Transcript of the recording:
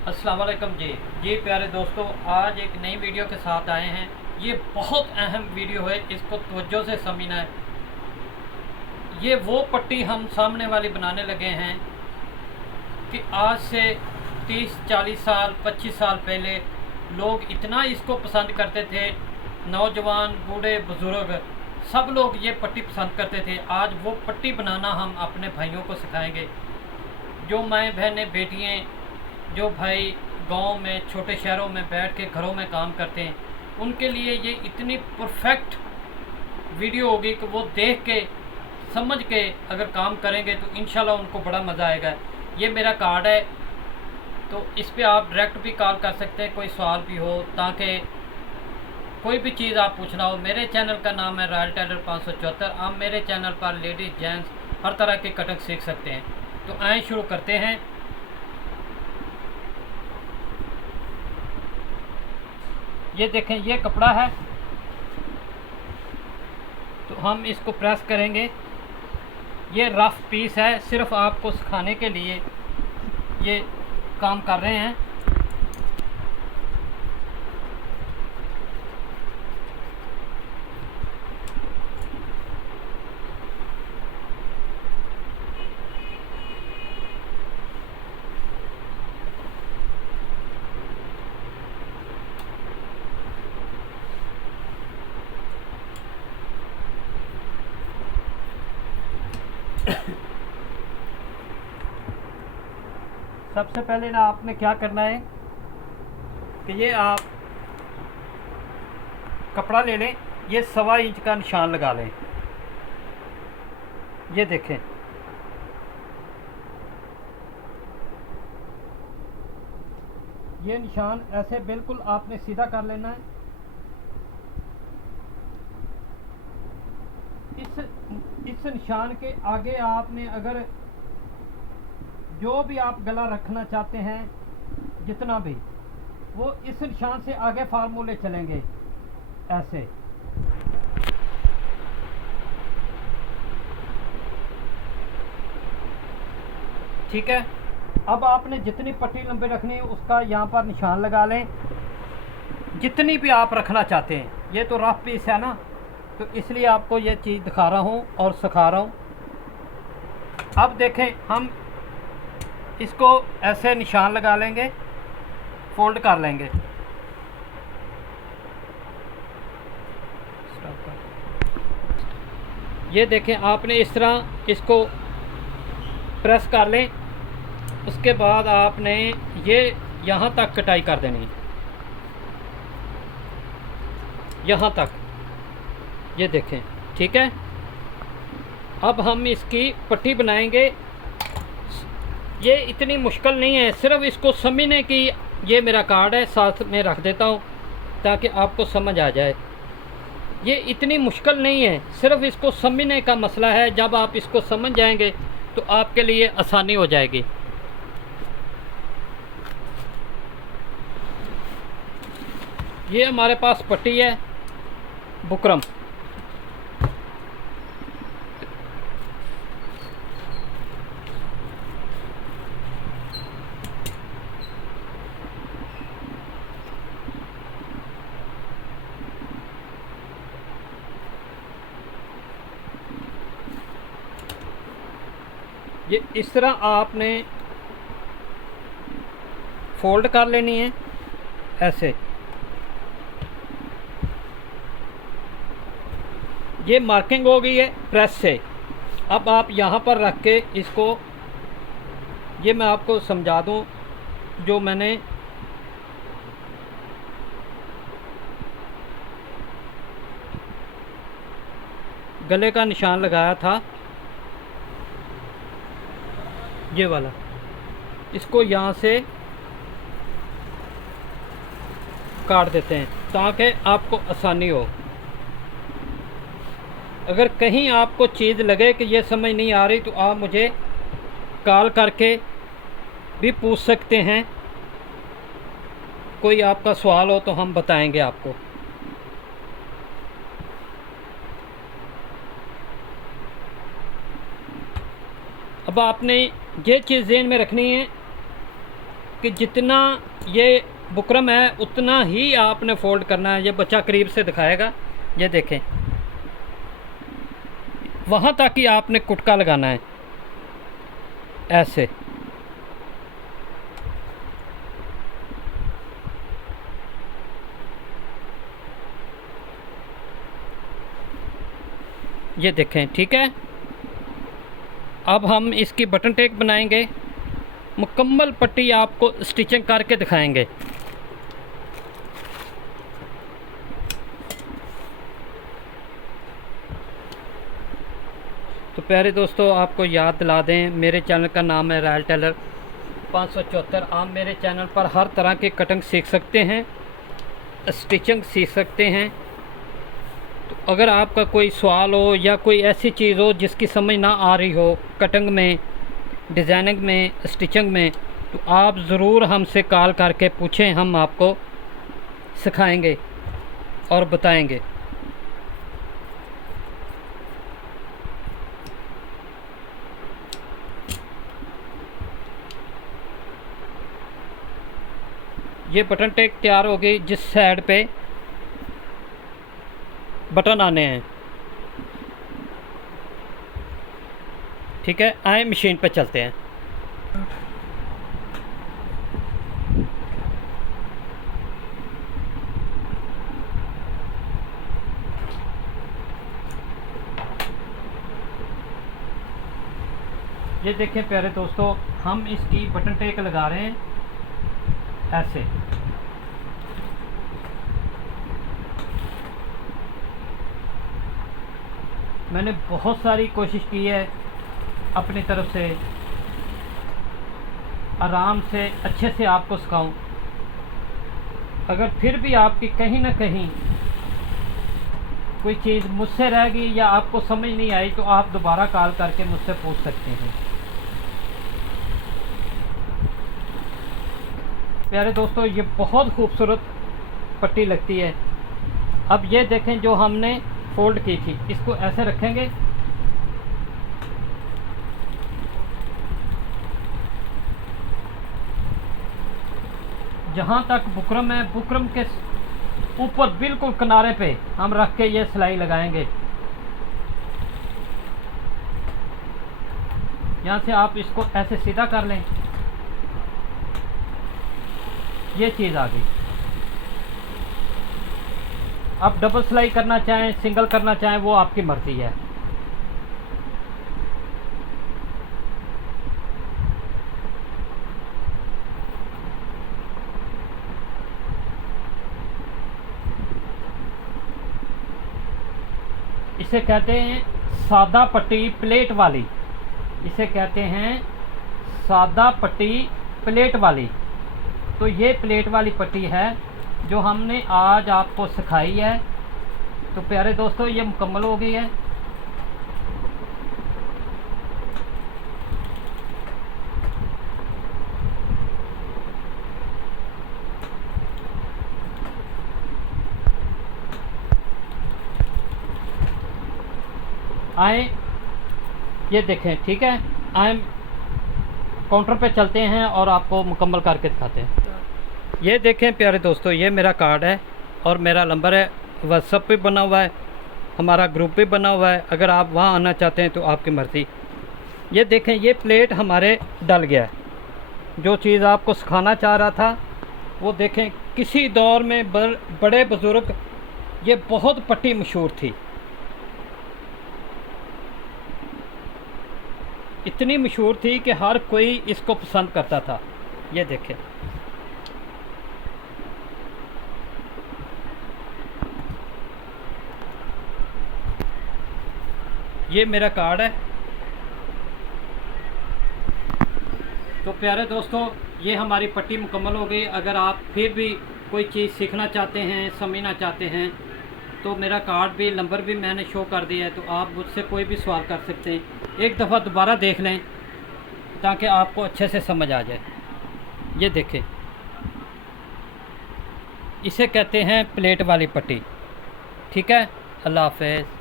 अस्सलाम वालेकुम जी प्यारे दोस्तों, आज एक नई वीडियो के साथ आए हैं। ये बहुत अहम वीडियो है, इसको तवज्जो से समझना है। ये वो पट्टी हम सामने वाली बनाने लगे हैं कि आज से 30-40 साल 25 साल पहले लोग इतना इसको पसंद करते थे। नौजवान बूढ़े बुज़ुर्ग सब लोग ये पट्टी पसंद करते थे। आज वो पट्टी बनाना हम अपने भाइयों को सिखाएंगे। जो माएँ बहनें बेटियाँ, जो भाई गांव में छोटे शहरों में बैठ के घरों में काम करते हैं, उनके लिए ये इतनी परफेक्ट वीडियो होगी कि वो देख के समझ के अगर काम करेंगे तो इंशाल्लाह उनको बड़ा मज़ा आएगा। ये मेरा कार्ड है, तो इस पे आप डायरेक्ट भी कॉल कर सकते हैं, कोई सवाल भी हो, ताकि कोई भी चीज़ आप पूछना हो। मेरे चैनल का नाम है रॉयल टेलर 574। आप मेरे चैनल पर लेडीज़ जेंट्स हर तरह के कटक सीख सकते हैं। तो आए शुरू करते हैं। ये देखें, ये कपड़ा है, तो हम इसको प्रेस करेंगे। ये रफ पीस है, सिर्फ आपको सिखाने के लिए ये काम कर रहे हैं। सबसे पहले ना आपने क्या करना है कि ये आप कपड़ा ले लें, ये 1.25 इंच का निशान लगा लें। ये देखें, ये निशान ऐसे बिल्कुल आपने सीधा कर लेना है। इस निशान के आगे आपने अगर जो भी आप गला रखना चाहते हैं, जितना भी, वो इस निशान से आगे फार्मूले चलेंगे ऐसे। ठीक है, अब आपने जितनी पट्टी लंबी रखनी है उसका यहाँ पर निशान लगा लें, जितनी भी आप रखना चाहते हैं। ये तो रफ पीस है ना, तो इसलिए आपको ये चीज़ दिखा रहा हूँ और सिखा रहा हूँ। अब देखें, हम इसको ऐसे निशान लगा लेंगे, फोल्ड कर लेंगे। ये देखें, आपने इस तरह इसको प्रेस कर लें। उसके बाद आपने ये यहाँ तक कटाई कर देनी, यहाँ तक। ये देखें, ठीक है। अब हम इसकी पट्टी बनाएंगे। ये इतनी मुश्किल नहीं है, सिर्फ इसको समझने की। ये मेरा कार्ड है, साथ में रख देता हूँ ताकि आपको समझ आ जाए। ये इतनी मुश्किल नहीं है, सिर्फ इसको समझने का मसला है। जब आप इसको समझ जाएंगे तो आपके लिए आसानी हो जाएगी। ये हमारे पास पट्टी है बुकरम। ये इस तरह आपने फोल्ड कर लेनी है ऐसे। ये मार्किंग हो गई है प्रेस से। अब आप यहाँ पर रख के इसको, ये मैं आपको समझा दूँ जो मैंने गले का निशान लगाया था, ये वाला। इसको यहाँ से काट देते हैं ताकि आपको आसानी हो। अगर कहीं आपको चीज़ लगे कि ये समझ नहीं आ रही तो आप मुझे कॉल करके भी पूछ सकते हैं। कोई आपका सवाल हो तो हम बताएंगे आपको। अब आपने ये चीज़ ज़हन में रखनी है कि जितना ये बुकरम है उतना ही आपने फोल्ड करना है। ये बच्चा करीब से दिखाएगा, ये देखें, वहाँ तक ही आपने कुटका लगाना है ऐसे। ये देखें, ठीक है। अब हम इसकी बटन टेक बनाएंगे, मुकम्मल पट्टी आपको स्टिचिंग करके दिखाएंगे। तो प्यारे दोस्तों, आपको याद दिला दें, मेरे चैनल का नाम है रॉयल टेलर 574। आप मेरे चैनल पर हर तरह के कटिंग सीख सकते हैं, स्टिचिंग सीख सकते हैं। तो अगर आपका कोई सवाल हो या कोई ऐसी चीज़ हो जिसकी समझ ना आ रही हो कटिंग में, डिज़ाइनिंग में, स्टिचिंग में, तो आप ज़रूर हमसे कॉल करके पूछें, हम आपको सिखाएंगे और बताएंगे। ये बटन टेक तैयार हो गई, जिस साइड पे बटन आने हैं, ठीक है। आए मशीन पे चलते हैं। ये देखें प्यारे दोस्तों, हम इसकी बटन टेक लगा रहे हैं ऐसे। मैंने बहुत सारी कोशिश की है अपनी तरफ से, आराम से अच्छे से आपको सिखाऊं। अगर फिर भी आपकी कहीं ना कहीं कोई चीज़ मुझसे रह गई या आपको समझ नहीं आई, तो आप दोबारा कॉल करके मुझसे पूछ सकते हैं। प्यारे दोस्तों, ये बहुत खूबसूरत पट्टी लगती है। अब ये देखें, जो हमने फोल्ड की थी, इसको ऐसे रखेंगे, जहाँ तक बुकरम है, बुकरम के ऊपर बिल्कुल किनारे पे हम रख के ये सिलाई लगाएंगे। यहाँ से आप इसको ऐसे सीधा कर लें, ये चीज़ आ गई। आप डबल सिलाई करना चाहें, सिंगल करना चाहें, वो आपकी मर्जी है। इसे कहते हैं सादा पट्टी प्लेट वाली, इसे कहते हैं सादा पट्टी प्लेट वाली। तो ये प्लेट वाली पट्टी है जो हमने आज आपको सिखाई है। तो प्यारे दोस्तों, ये मुकम्मल हो गई है। आए, ये देखें, ठीक है। आए काउंटर पे चलते हैं और आपको मुकम्मल करके दिखाते हैं। ये देखें प्यारे दोस्तों, ये मेरा कार्ड है और मेरा नंबर है। व्हाट्सएप पे बना हुआ है, हमारा ग्रुप भी बना हुआ है। अगर आप वहाँ आना चाहते हैं तो आपकी मर्ज़ी। ये देखें, ये प्लेट हमारे डल गया है। जो चीज़ आपको सिखाना चाह रहा था वो देखें, किसी दौर में बड़े बुज़ुर्ग, ये बहुत पट्टी मशहूर थी, इतनी मशहूर थी कि हर कोई इसको पसंद करता था। ये देखें, ये मेरा कार्ड है। तो प्यारे दोस्तों, ये हमारी पट्टी मुकम्मल हो गई। अगर आप फिर भी कोई चीज़ सीखना चाहते हैं, समझना चाहते हैं, तो मेरा कार्ड भी, नंबर भी मैंने शो कर दिया है। तो आप मुझसे कोई भी सवाल कर सकते हैं। एक दफ़ा दोबारा देख लें ताकि आपको अच्छे से समझ आ जाए। ये देखें, इसे कहते हैं प्लेट वाली पट्टी, ठीक है। अल्लाह हाफ़िज़।